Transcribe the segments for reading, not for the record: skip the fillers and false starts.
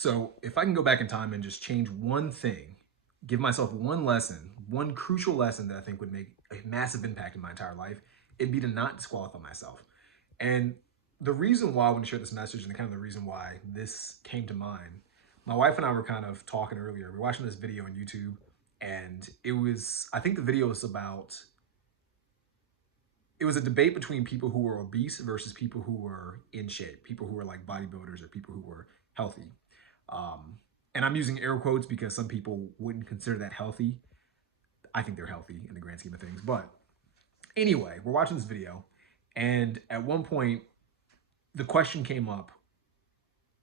So if I can go back in time and just change one thing, give myself one lesson, one crucial lesson that I think would make a massive impact in my entire life, it'd be to not disqualify myself. And the reason why I want to share this message and kind of the reason why this came to mind, my wife and I were kind of talking earlier. We were watching this video on YouTube, and I think the video was about, it was a debate between people who were obese versus people who were in shape, people who were like bodybuilders or people who were healthy. Um, and I'm using air quotes because some people wouldn't consider that healthy. I think they're healthy in the grand scheme of things. But anyway, we're watching this video, and at one point, the question came up: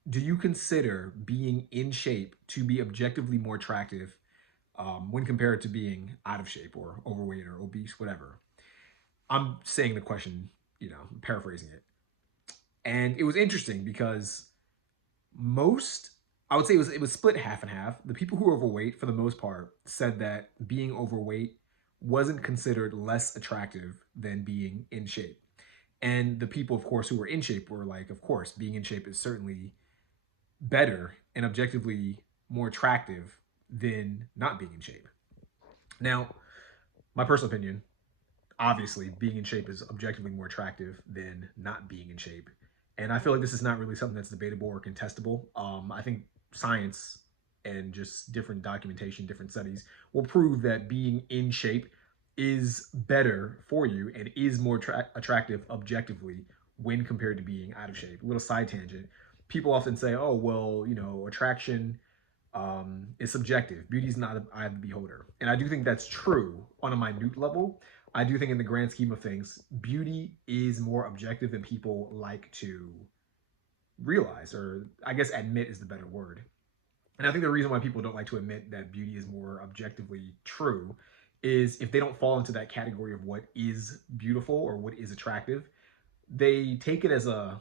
do you consider being in shape to be objectively more attractive when compared to being out of shape or overweight or obese, whatever? I'm saying the question, paraphrasing it. And it was interesting because most, I would say it was split half and half. The people who were overweight, for the most part, said that being overweight wasn't considered less attractive than being in shape. And the people, of course, who were in shape were like, of course, being in shape is certainly better and objectively more attractive than not being in shape. Now, my personal opinion, obviously, being in shape is objectively more attractive than not being in shape. And I feel like this is not really something that's debatable or contestable. I think science and just different documentation, different studies will prove that being in shape is better for you and is more attractive objectively when compared to being out of shape. A little side tangent. People often say, oh, well, attraction is subjective. Beauty is not the eye of the beholder. And I do think that's true on a minute level. I do think in the grand scheme of things, beauty is more objective than people like to realize, or I guess admit is the better word. And I think the reason why people don't like to admit that beauty is more objectively true is if they don't fall into that category of what is beautiful or what is attractive, they take it as a,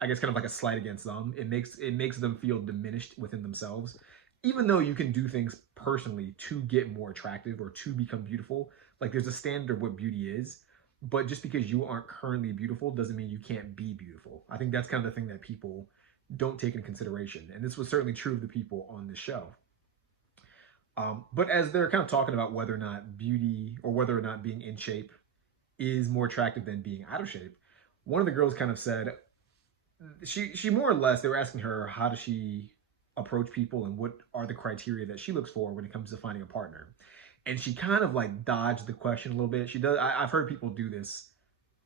I guess, kind of like a slight against them. It makes them feel diminished within themselves, even though you can do things personally to get more attractive or to become beautiful. Like there's a standard of what beauty is, but just because you aren't currently beautiful doesn't mean you can't be beautiful. I think that's kind of the thing that people don't take into consideration, and this was certainly true of the people on this show. But as they're kind of talking about whether or not beauty or whether or not being in shape is more attractive than being out of shape, one of the girls kind of said, she more or less, they were asking her how does she approach people and what are the criteria that she looks for when it comes to finding a partner. And she kind of like dodged the question a little bit. She does. I've heard people do this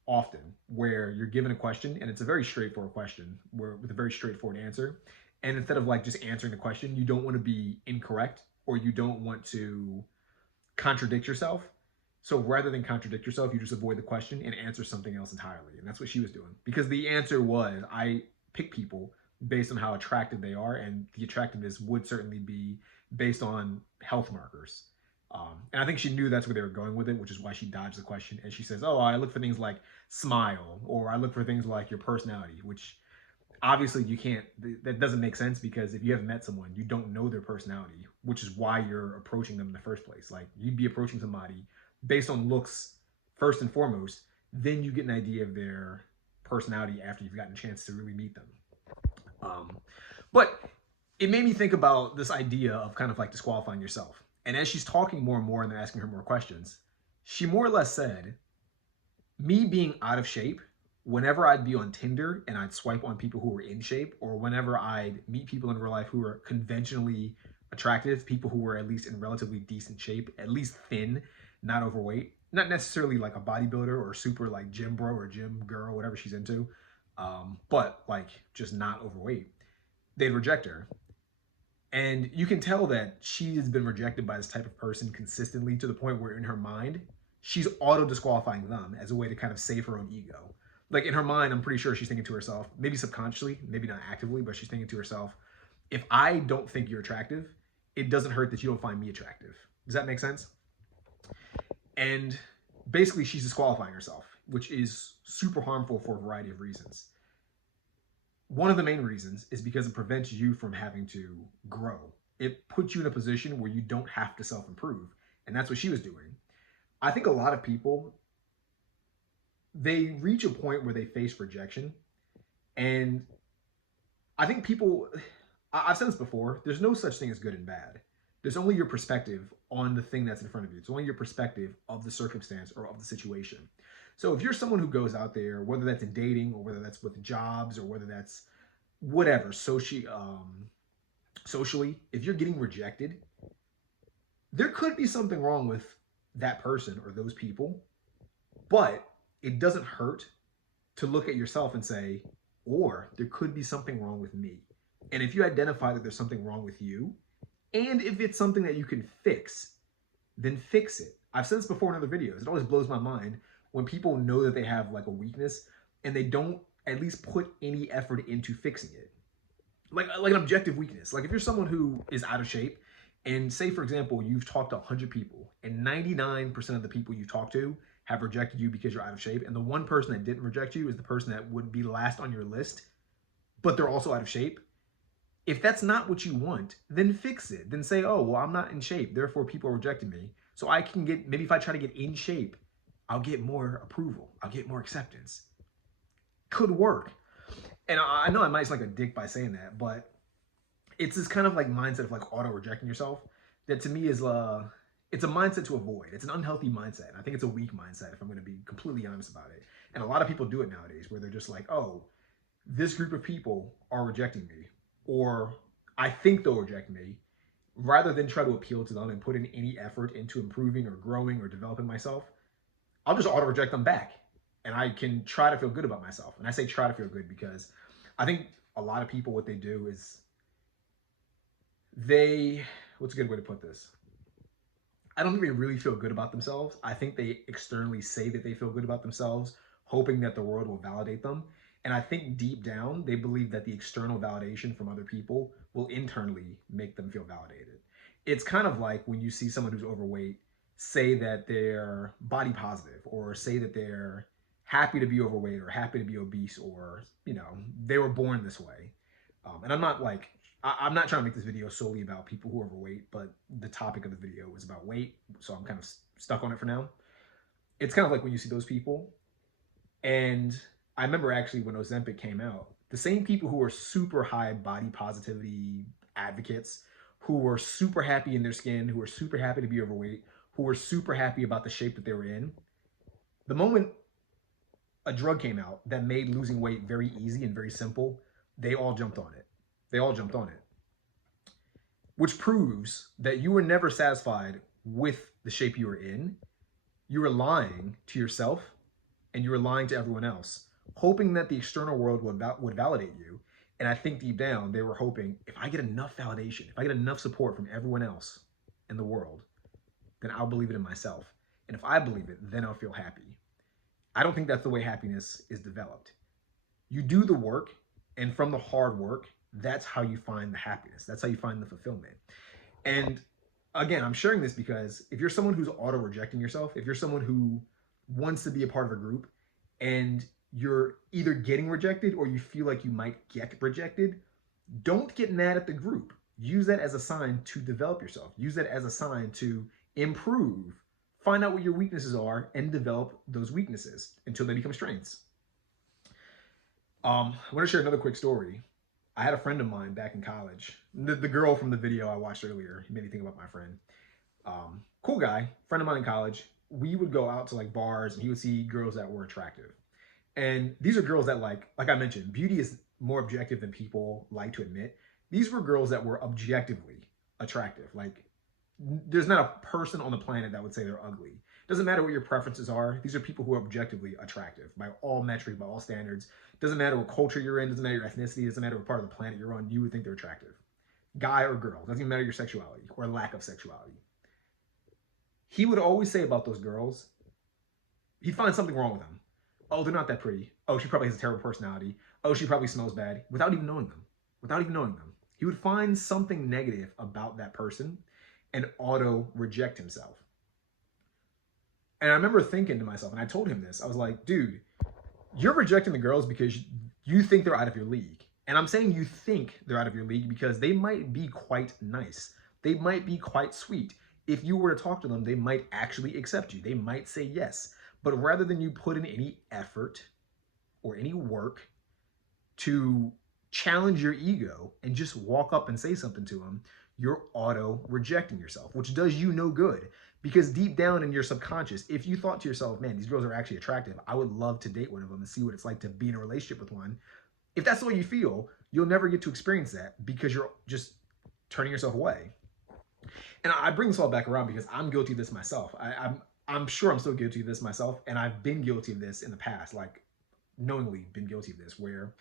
often, where you're given a question and it's a very straightforward question, where with a very straightforward answer, and instead of like just answering the question, you don't want to be incorrect or you don't want to contradict yourself. So rather than contradict yourself, you just avoid the question and answer something else entirely. And that's what she was doing. Because the answer was, I pick people based on how attractive they are, and the attractiveness would certainly be based on health markers. And I think she knew that's where they were going with it, which is why she dodged the question. And she says, oh, I look for things like smile, or I look for things like your personality, which obviously you can't, that doesn't make sense because if you haven't met someone, you don't know their personality, which is why you're approaching them in the first place. Like you'd be approaching somebody based on looks first and foremost, then you get an idea of their personality after you've gotten a chance to really meet them. But it made me think about this idea of kind of like disqualifying yourself. And as she's talking more and more and they're asking her more questions, she more or less said, me being out of shape, whenever I'd be on Tinder and I'd swipe on people who were in shape, or whenever I'd meet people in real life who were conventionally attractive, people who were at least in relatively decent shape, at least thin, not overweight, not necessarily like a bodybuilder or super like gym bro or gym girl, whatever she's into, but like just not overweight, they'd reject her. And you can tell that she has been rejected by this type of person consistently to the point where in her mind, she's auto disqualifying them as a way to kind of save her own ego. Like in her mind, I'm pretty sure she's thinking to herself, maybe subconsciously, maybe not actively, but she's thinking to herself, if I don't think you're attractive, it doesn't hurt that you don't find me attractive. Does that make sense? And basically, she's disqualifying herself, which is super harmful for a variety of reasons. One of the main reasons is because it prevents you from having to grow. It puts you in a position where you don't have to self improve. And that's what she was doing. I think a lot of people, they reach a point where they face rejection and I think people, I've said this before, there's no such thing as good and bad. There's only your perspective on the thing that's in front of you. It's only your perspective of the circumstance or of the situation. So if you're someone who goes out there, whether that's in dating or whether that's with jobs or whether that's whatever, socially, if you're getting rejected, there could be something wrong with that person or those people, but it doesn't hurt to look at yourself and say, or there could be something wrong with me. And if you identify that there's something wrong with you, and if it's something that you can fix, then fix it. I've said this before in other videos. It always blows my mind when people know that they have like a weakness and they don't at least put any effort into fixing it. Like an objective weakness. Like if you're someone who is out of shape, and say for example you've talked to 100 people and 99% of the people you talk to have rejected you because you're out of shape, and the one person that didn't reject you is the person that would be last on your list, but they're also out of shape. If that's not what you want, then fix it. Then say, oh, well, I'm not in shape, therefore people are rejecting me. So I can get, maybe if I try to get in shape, I'll get more approval, I'll get more acceptance. Could work. And I know I might sound like a dick by saying that, but it's this kind of like mindset of like auto rejecting yourself that to me is it's a mindset to avoid. It's an unhealthy mindset. I think it's a weak mindset if I'm going to be completely honest about it. And a lot of people do it nowadays where they're just like, oh, this group of people are rejecting me, or I think they'll reject me, rather than try to appeal to them and put in any effort into improving or growing or developing myself. I'll just auto reject them back, and I can try to feel good about myself. And I say try to feel good because I think a lot of people, what they do is what's a good way to put this? I don't think they really feel good about themselves. I think they externally say that they feel good about themselves, hoping that the world will validate them. And I think deep down, they believe that the external validation from other people will internally make them feel validated. It's kind of like when you see someone who's overweight say that they're body positive, or say that they're happy to be overweight or happy to be obese, or, they were born this way. And I'm not like, I'm not trying to make this video solely about people who are overweight, but the topic of the video was about weight, so I'm kind of stuck on it for now. It's kind of like when you see those people, and I remember actually when Ozempic came out, the same people who were super high body positivity advocates, who were super happy in their skin, who were super happy to be overweight, who were super happy about the shape that they were in, the moment a drug came out that made losing weight very easy and very simple, they all jumped on it. They all jumped on it. Which proves that you were never satisfied with the shape you were in. You were lying to yourself and you were lying to everyone else, hoping that the external world would validate you. And I think deep down, they were hoping, if I get enough validation, if I get enough support from everyone else in the world, then I'll believe it in myself. And if I believe it, then I'll feel happy. I don't think that's the way happiness is developed. You do the work, and from the hard work, that's how you find the happiness. That's how you find the fulfillment. And again, I'm sharing this because if you're someone who's auto rejecting yourself, if you're someone who wants to be a part of a group and you're either getting rejected or you feel like you might get rejected, don't get mad at the group. Use that as a sign to develop yourself. Use that as a sign to improve. Find out what your weaknesses are and develop those weaknesses until they become strengths. I want to share another quick story. I had a friend of mine back in college. The girl from the video I watched earlier, he made me think about my friend. Cool guy, friend of mine in college. We would go out to like bars and he would see girls that were attractive. And these are girls that like I mentioned, beauty is more objective than people like to admit. These were girls that were objectively attractive. Like there's not a person on the planet that would say they're ugly. Doesn't matter what your preferences are. These are people who are objectively attractive by all metrics, by all standards. Doesn't matter what culture you're in. Doesn't matter your ethnicity. Doesn't matter what part of the planet you're on. You would think they're attractive. Guy or girl. Doesn't even matter your sexuality or lack of sexuality. He would always say about those girls, he'd find something wrong with them. Oh, they're not that pretty. Oh, she probably has a terrible personality. Oh, she probably smells bad, without even knowing them. Without even knowing them. He would find something negative about that person and auto reject himself. And I remember thinking to myself, and I told him this, I was like, dude, you're rejecting the girls because you think they're out of your league. And I'm saying you think they're out of your league because they might be quite nice. They might be quite sweet. If you were to talk to them, they might actually accept you. They might say yes. But rather than you put in any effort or any work to challenge your ego and just walk up and say something to them, you're auto rejecting yourself, which does you no good. Because deep down in your subconscious, if you thought to yourself, man, these girls are actually attractive, I would love to date one of them and see what it's like to be in a relationship with one. If that's the way you feel, you'll never get to experience that because you're just turning yourself away. And I bring this all back around because I'm guilty of this myself. I'm sure I'm still guilty of this myself, and I've been guilty of this in the past, like knowingly been guilty of this, where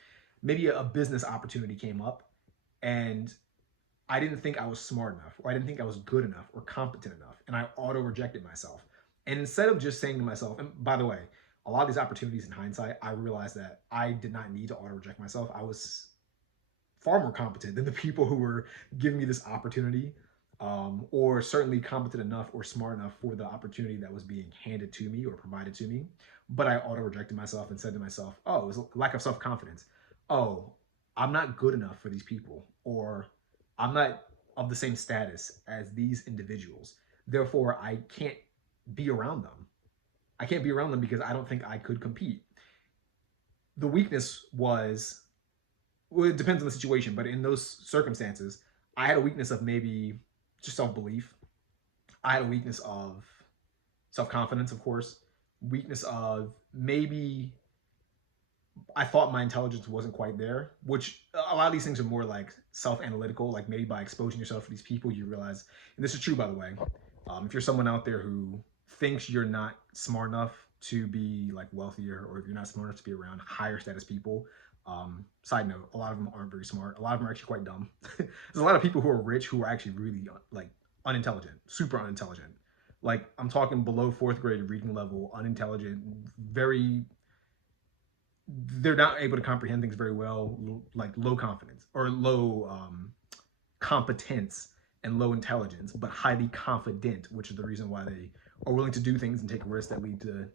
maybe a business opportunity came up and I didn't think I was smart enough, or I didn't think I was good enough or competent enough, and I auto rejected myself. And instead of just saying to myself, and by the way, a lot of these opportunities in hindsight, I realized that I did not need to auto reject myself. I was far more competent than the people who were giving me this opportunity, or certainly competent enough or smart enough for the opportunity that was being handed to me or provided to me. But I auto rejected myself and said to myself, oh, it was a lack of self confidence. Oh, I'm not good enough for these people, or I'm not of the same status as these individuals. Therefore, I can't be around them. I can't be around them because I don't think I could compete. The weakness was, well, it depends on the situation, but in those circumstances, I had a weakness of maybe just self belief. I had a weakness of self confidence, of course, weakness of maybe I thought my intelligence wasn't quite there, which a lot of these things are more like self analytical, like maybe by exposing yourself to these people, you realize, and this is true, by the way, if you're someone out there who thinks you're not smart enough to be like wealthier, or if you're not smart enough to be around higher status people, side note, a lot of them aren't very smart. A lot of them are actually quite dumb. There's a lot of people who are rich who are actually really like unintelligent, super unintelligent. Like I'm talking below fourth grade reading level, unintelligent, very, they're not able to comprehend things very well, like low confidence or low competence and low intelligence, but highly confident, which is the reason why they are willing to do things and take risks that lead to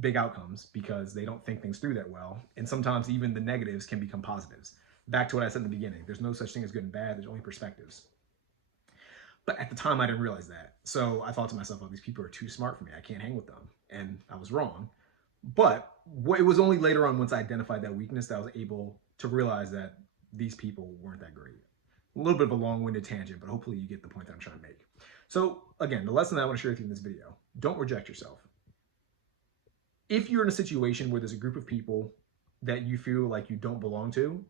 big outcomes, because they don't think things through that well. And sometimes even the negatives can become positives. Back to what I said in the beginning, there's no such thing as good and bad, there's only perspectives. But at the time, I didn't realize that. So I thought to myself, oh, these people are too smart for me. I can't hang with them. And I was wrong. But it was only later on, once I identified that weakness, that I was able to realize that these people weren't that great. A little bit of a long-winded tangent, but hopefully you get the point that I'm trying to make. So again, the lesson that I want to share with you in this video, don't reject yourself. If you're in a situation where there's a group of people that you feel like you don't belong to,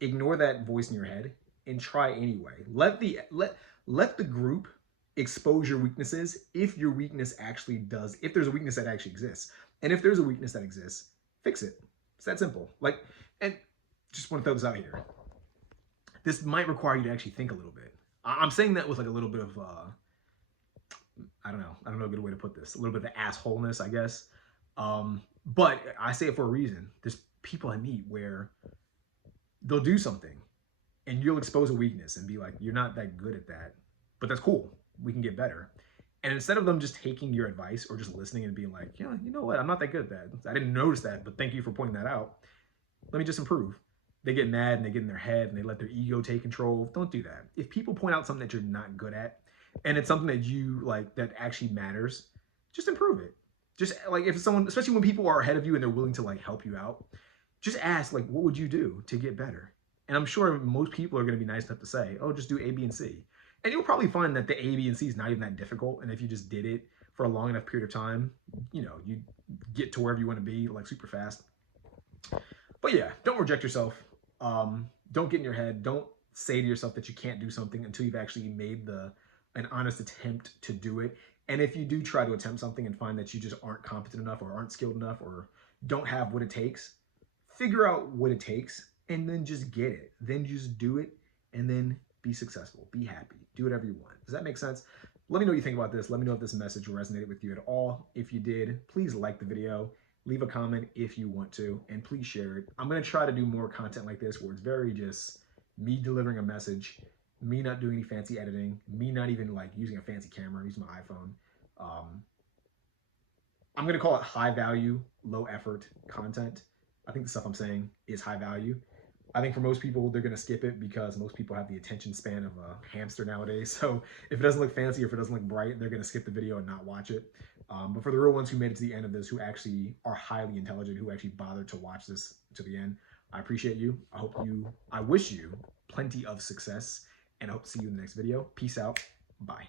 ignore that voice in your head and try anyway. Let the group expose your weaknesses if your weakness actually does, if there's a weakness that actually exists. And if there's a weakness that exists, fix it. It's that simple. Like, and just want to throw this out here. This might require you to actually think a little bit. I'm saying that with like a little bit of, I don't know a good way to put this, a little bit of assholeness, I guess. But I say it for a reason. There's people I meet where they'll do something and you'll expose a weakness and be like, you're not that good at that, but that's cool. We can get better. And instead of them just taking your advice or just listening and being like, yeah, you know what, I'm not that good at that. I didn't notice that, but thank you for pointing that out. Let me just improve. They get mad and they get in their head and they let their ego take control. Don't do that. If people point out something that you're not good at and it's something that you like that actually matters, just improve it. Just like if someone, especially when people are ahead of you and they're willing to like help you out, just ask like, what would you do to get better? And I'm sure most people are going to be nice enough to say, oh, just do A, B, and C. And you'll probably find that the A, B, and C is not even that difficult. And if you just did it for a long enough period of time, you know, you get to wherever you want to be like super fast. But yeah, don't reject yourself. Don't get in your head. Don't say to yourself that you can't do something until you've actually made an honest attempt to do it. And if you do try to attempt something and find that you just aren't competent enough or aren't skilled enough or don't have what it takes, figure out what it takes and then just get it. Then just do it and then be successful. Be happy. Do whatever you want. Does that make sense? Let me know what you think about this. Let me know if this message resonated with you at all. If you did, please like the video. Leave a comment if you want to, and please share it. I'm going to try to do more content like this where it's very just me delivering a message, me not doing any fancy editing, me not even like using a fancy camera, using my iPhone. I'm going to call it high value, low effort content. I think the stuff I'm saying is high value. I think for most people, they're going to skip it because most people have the attention span of a hamster nowadays. So if it doesn't look fancy or if it doesn't look bright, they're going to skip the video and not watch it. But for the real ones who made it to the end of this, who actually are highly intelligent, who actually bothered to watch this to the end, I appreciate you. I wish you plenty of success, and I hope to see you in the next video. Peace out. Bye.